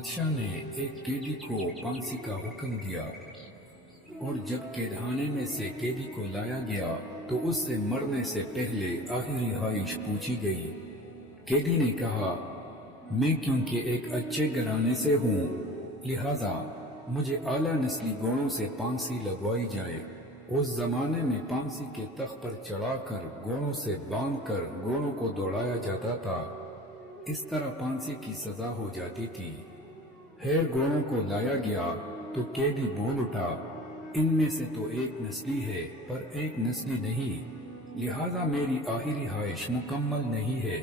बादशाह ने एक कैदी को फांसी का हुक्म दिया और जब कैदखाने में से कैदी को लाया गया तो उससे मरने से पहले आखिरी ख्वाहिश पूछी गई। कैदी ने कहा, मैं क्योंकि एक अच्छे घराने से हूँ लिहाजा मुझे आला नस्ली घोड़ों से फांसी लगवाई जाए। उस जमाने में फांसी के तख्त पर चढ़ाकर घोड़ों से बांधकर घोड़ों को दौड़ाया जाता था। इस तरह फांसी की सजा हो जाती थी। खैर घोड़ों को लाया गया तो कैदी बोल उठा, इनमें से तो एक नस्ली है पर एक नस्ली नहीं, लिहाजा मेरी आखिरी ख्वाहिश मुकम्मल नहीं है।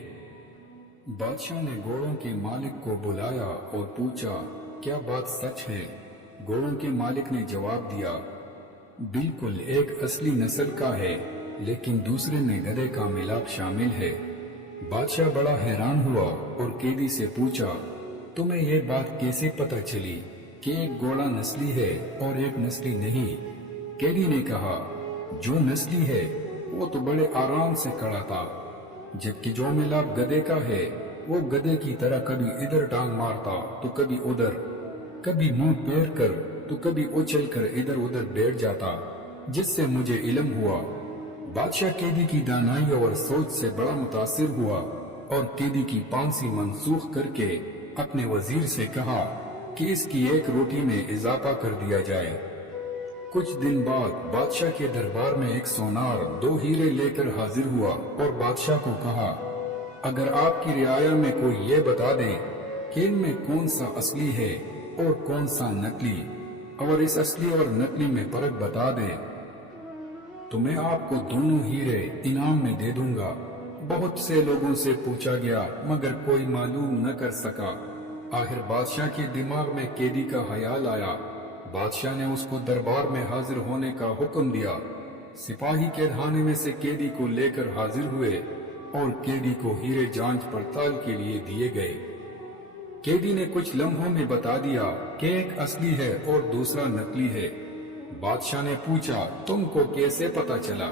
बादशाह ने घोड़ों के मालिक को बुलाया और पूछा, क्या बात सच है? घोड़ों के मालिक ने जवाब दिया, बिल्कुल एक असली नस्ल का है लेकिन दूसरे में गधे का मिलाप शामिल है। बादशाह बड़ा हैरान हुआ और कैदी से पूछा, तुम्हें ये बात कैसे पता चली कि एक घोड़ा नस्ली है और एक नस्ली नहीं? कैदी ने कहा, जो नस्ली है वो तो बड़े आराम से खड़ा था, जबकि जो मिलाप गधे का है वो गधे की तरह कभी इधर टांग मारता तो कभी उधर, कभी मुंह फेर कर तो कभी उछल कर इधर उधर बैठ जाता, जिससे मुझे इल्म हुआ। बादशाह कैदी की दानाई और सोच से बड़ा मुतासिर हुआ और कैदी की फांसी मंसूख करके अपने वजीर से कहा कि इसकी एक रोटी में इजाफा कर दिया जाए। कुछ दिन बाद बादशाह के दरबार में एक सोनार 2 हीरे लेकर हाजिर हुआ और बादशाह को कहा, अगर आपकी रियाया में कोई ये बता दे कि इनमें कौन सा असली है और कौन सा नकली, और इस असली और नकली में फर्क बता दे तो मैं आपको दोनों हीरे इनाम में दे दूंगा। बहुत से लोगों से पूछा गया मगर कोई मालूम न कर सका। आखिर बादशाह के दिमाग में कैदी का ख्याल आया। बादशाह ने उसको दरबार में हाजिर होने का हुक्म दिया। सिपाही कैदखाने में से कैदी को लेकर हाजिर हुए और कैदी को हीरे जांच पड़ताल के लिए दिए गए। कैदी ने कुछ लम्हों में बता दिया कि एक असली है और दूसरा नकली है। बादशाह ने पूछा, तुमको कैसे पता चला?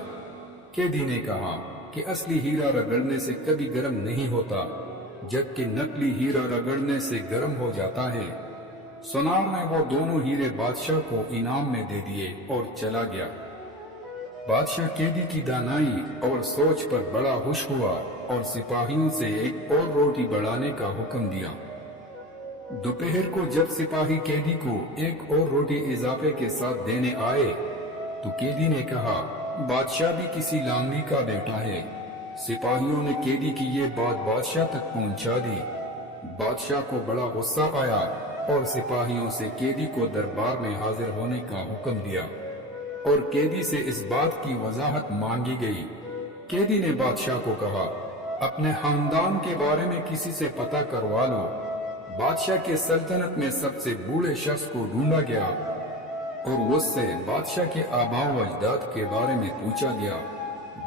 कैदी ने कहा कि असली हीरा रगड़ने से कभी गर्म नहीं होता, जबकि नकली हीरा रगड़ने से गर्म हो जाता है। सोनार ने वो दोनों हीरे बादशाह को इनाम में दे दिए और चला गया। बादशाह कैदी की दानाई और सोच पर बड़ा खुश हुआ और सिपाहियों से एक और रोटी बढ़ाने का हुक्म दिया। दोपहर को जब सिपाही कैदी को एक और रोटी इजाफे के साथ देने आए तो कैदी ने कहा, बादशाह भी किसी लांगड़ी का बेटा है। सिपाहियों ने कैदी की ये बात बादशाह तक पहुंचा दी। बादशाह को बड़ा गुस्सा आया और सिपाहियों से कैदी को दरबार में हाजिर होने का हुक्म दिया और कैदी से इस बात की वजाहत मांगी गई। कैदी ने बादशाह को कहा, अपने खानदान के बारे में किसी से पता करवा लो। बादशाह के सल्तनत में सबसे बूढ़े शख्स को ढूंढा गया और उससे बादशाह के आबाओ अजदाद के बारे में पूछा गया।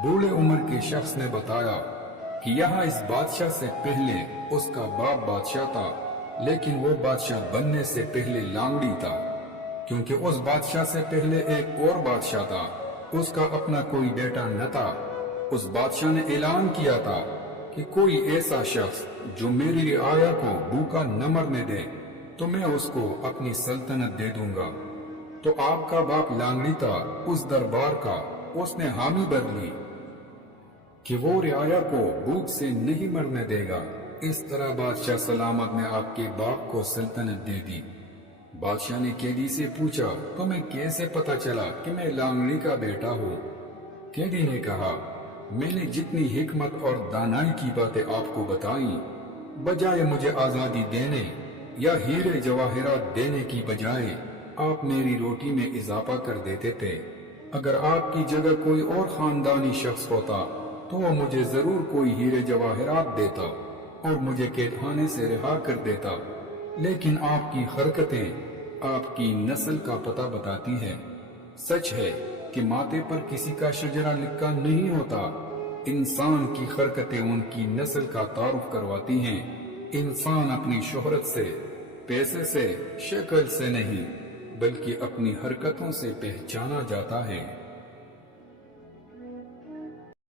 बूढ़े उम्र के शख्स ने बताया कि यहाँ इस बादशाह से पहले उसका बाप बादशाह था, लेकिन वो बादशाह बनने से पहले लांगड़ी था, क्योंकि उस बादशाह से पहले एक और बादशाह था, उसका अपना कोई बेटा न था। उस बादशाह ने ऐलान किया था कि कोई ऐसा शख्स जो मेरी रियाया को भूखा न मरने दे तो मैं उसको अपनी सल्तनत दे दूंगा। तो आपका बाप लांगड़ी था उस दरबार का, उसने हामी भर ली कि वो रियाया को भूख से नहीं मरने देगा। इस तरह बादशाह सलामत ने आपके बाप को सल्तनत दे दी। बादशाह ने कैदी से पूछा, तुम्हें कैसे पता चला कि मैं लांगड़ी का बेटा हूँ? कैदी ने कहा, मैंने जितनी हिकमत और दानाई की बातें आपको बताई, बजाय मुझे आजादी देने या हीरे जवाहरात देने की बजाय आप मेरी रोटी में इजाफा कर देते थे। अगर आपकी जगह कोई और खानदानी शख्स होता तो वो मुझे जरूर कोई हीरे जवाहरात देता और मुझे कैदखाने से रिहा कर देता, लेकिन आपकी हरकतें आपकी नस्ल का पता बताती हैं। सच है कि माथे पर किसी का शजरा लिखा नहीं होता। इंसान की हरकतें उनकी नस्ल का तारुफ करवाती हैं। इंसान अपनी शोहरत से, पैसे से, शक्ल से नहीं बल्कि अपनी हरकतों से पहचाना जाता है।